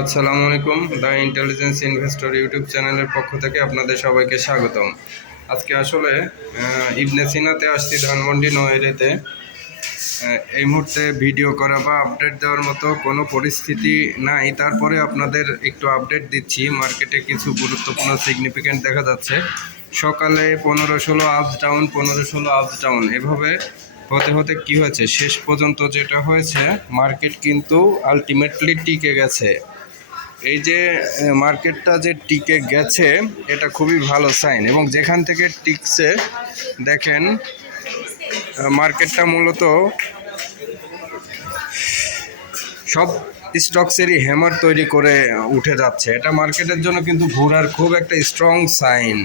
আসসালামু আলাইকুম। The intelligence investor YouTube চ্যানেলের পক্ষ থেকে আপনাদের সবাইকে স্বাগতম। আজকে আসলে ইবনে সিনাতে আসছি, ধানমন্ডি নয়ারেতে। এই মুহূর্তে ভিডিও করা বা আপডেট দেওয়ার মতো কোনো পরিস্থিতি নাই, তারপরে আপনাদের একটু আপডেট দিচ্ছি। মার্কেটে কিছু গুরুত্বপূর্ণ সিগনিফিক্যান্ট দেখা যাচ্ছে। সকালে 15-16 আপস ডাউন, 15-16 আপস ডাউন, এভাবে হতে হতে কি হয়েছে, শেষ পর্যন্ত যেটা হয়েছে, মার্কেট কিন্তু আলটিমেটলি টিকে গেছে। এই যে মার্কেটটা যে টিকে গেছে, এটা খুবই ভালো সাইন। এবং যেখান থেকে টিকছে দেখেন, মার্কেটটা মূলত সব স্টকসেরই হ্যামার তৈরি করে উঠে যাচ্ছে। এটা মার্কেটের জন্য কিন্তু ঘোরার খুব একটা স্ট্রং সাইন।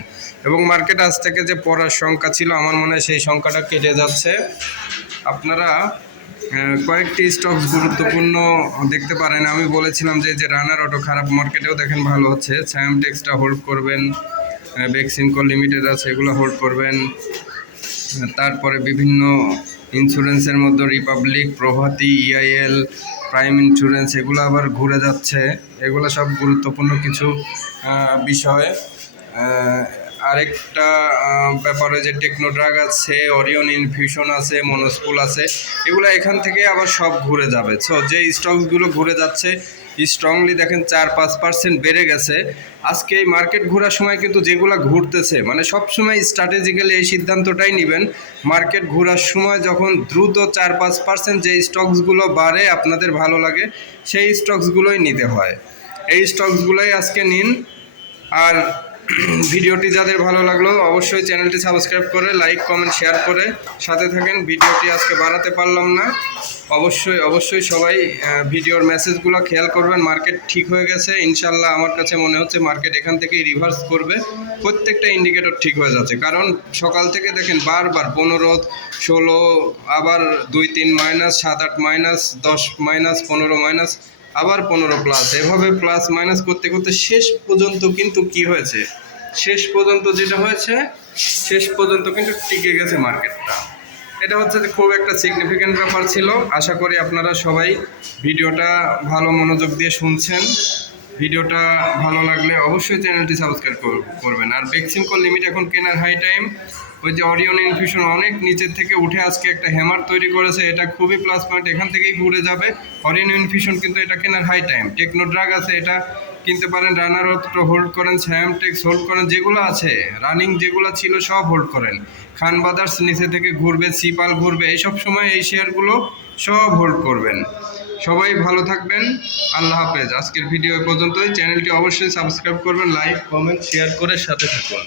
এবং মার্কেট আজ থেকে যে পড়ার সংখ্যা ছিল, আমার মনে হয় সেই সংখ্যাটা কেটে যাচ্ছে। আপনারা কয়েকটি স্টকস গুরুত্বপূর্ণ দেখতে পারেন। আমি বলেছিলাম যে রানার অটো খারাপ, মার্কেটেও দেখেন ভালো হচ্ছে। সায়ামটেক্সটা হোল্ড করবেন, বেক্সিমকো লিমিটেড আছে, এগুলো হোল্ড করবেন। তারপরে বিভিন্ন ইন্স্যুরেন্সের মধ্যে রিপাবলিক, প্রভাতী, ইআইএল, প্রাইম ইন্স্যুরেন্স, এগুলো আবার ঘুরে যাচ্ছে। এগুলো সব গুরুত্বপূর্ণ কিছু বিষয়। আরেকটা ব্যাপারে যে টেকনোড্রাগ আছে, ওরিয়ন ইনফিউশন আছে, মনোস্কুল আছে, এগুলো এখান থেকে আবার সব ঘুরে যাবে। সো যে স্টকসগুলো ঘুরে যাচ্ছে স্ট্রংলি দেখেন 4-5% বেড়ে গেছে। আজকে এই মার্কেট ঘোরার সময় কিন্তু যেগুলো ঘুরতেছে, মানে সবসময় স্ট্র্যাটেজিক্যালি এই সিদ্ধান্তটাই নেবেন, মার্কেট ঘোরার সময় যখন দ্রুত 4-5% যে স্টকসগুলো বাড়ে, আপনাদের ভালো লাগে, সেই স্টকসগুলোই নিতে হয়। এই স্টকসগুলোই আজকে নিন। আর ভিডিওটি যাদের ভালো লাগলো অবশ্যই চ্যানেলটি সাবস্ক্রাইব করে লাইক কমেন্ট শেয়ার করে সাথে থাকেন। ভিডিওটি আজকে বাড়াতে পারলাম না, অবশ্যই সবাই ভিডিওর মেসেজগুলো খেয়াল করবেন। মার্কেট ঠিক হয়ে গেছে ইনশাল্লাহ। আমার কাছে মনে হচ্ছে মার্কেট এখান থেকেই রিভার্স করবে। প্রত্যেকটা ইন্ডিকেটর ঠিক হয়ে যাচ্ছে, কারণ সকাল থেকে দেখেন বারবার 15-16, আবার 2-3 মাইনাস, 7-8 মাইনাস, 10 মাইনাস, 15 মাইনাস, আবার 15 প্লাস, এভাবে প্লাস মাইনাস করতে করতে শেষ পর্যন্ত কিন্তু কি হয়েছে, শেষ পর্যন্ত যেটা হয়েছে, শেষ পর্যন্ত কিন্তু টিকে গেছে মার্কেটটা। এটা হচ্ছে যে খুব একটা সিগনিফিক্যান্ট ব্যাপার ছিল। আশা করি আপনারা সবাই ভিডিওটা ভালো মনোযোগ দিয়ে শুনছেন। ভিডিওটা ভালো লাগলে অবশ্যই চ্যানেলটি সাবস্ক্রাইব করবেন। আর বেক্সিমকো লিমিট এখন কেনার হাই টাইম। ওই যে অরিয়ন ইনফিউশন অনেক নিচের থেকে উঠে আজকে একটা হ্যামার তৈরি করেছে, এটা খুবই প্লাস পয়েন্ট, এখান থেকেই ঘুরে যাবে। অরিয়ন ইনফিউশন কিন্তু এটা কেনার হাই টাইম। টেকনোড্রাগ আছে, এটা কিনতে পারেন। রানার অটো হোল্ড করেন, সায়ামটেক্স হোল্ড করেন, যেগুলো আছে রানিং, যেগুলো ছিল সব হোল্ড করেন। খান ব্রাদার্স নিচে থেকে ঘুরবে, সিপাল ঘুরবে, এইসব সময় এই শেয়ারগুলো সব হোল্ড করবেন। সবাই ভালো থাকবেন, আল্লাহ হাফেজ। আজকের ভিডিও এ পর্যন্তই। চ্যানেলটি অবশ্যই সাবস্ক্রাইব করবেন, লাইক কমেন্ট শেয়ার করে সাথে থাকুন।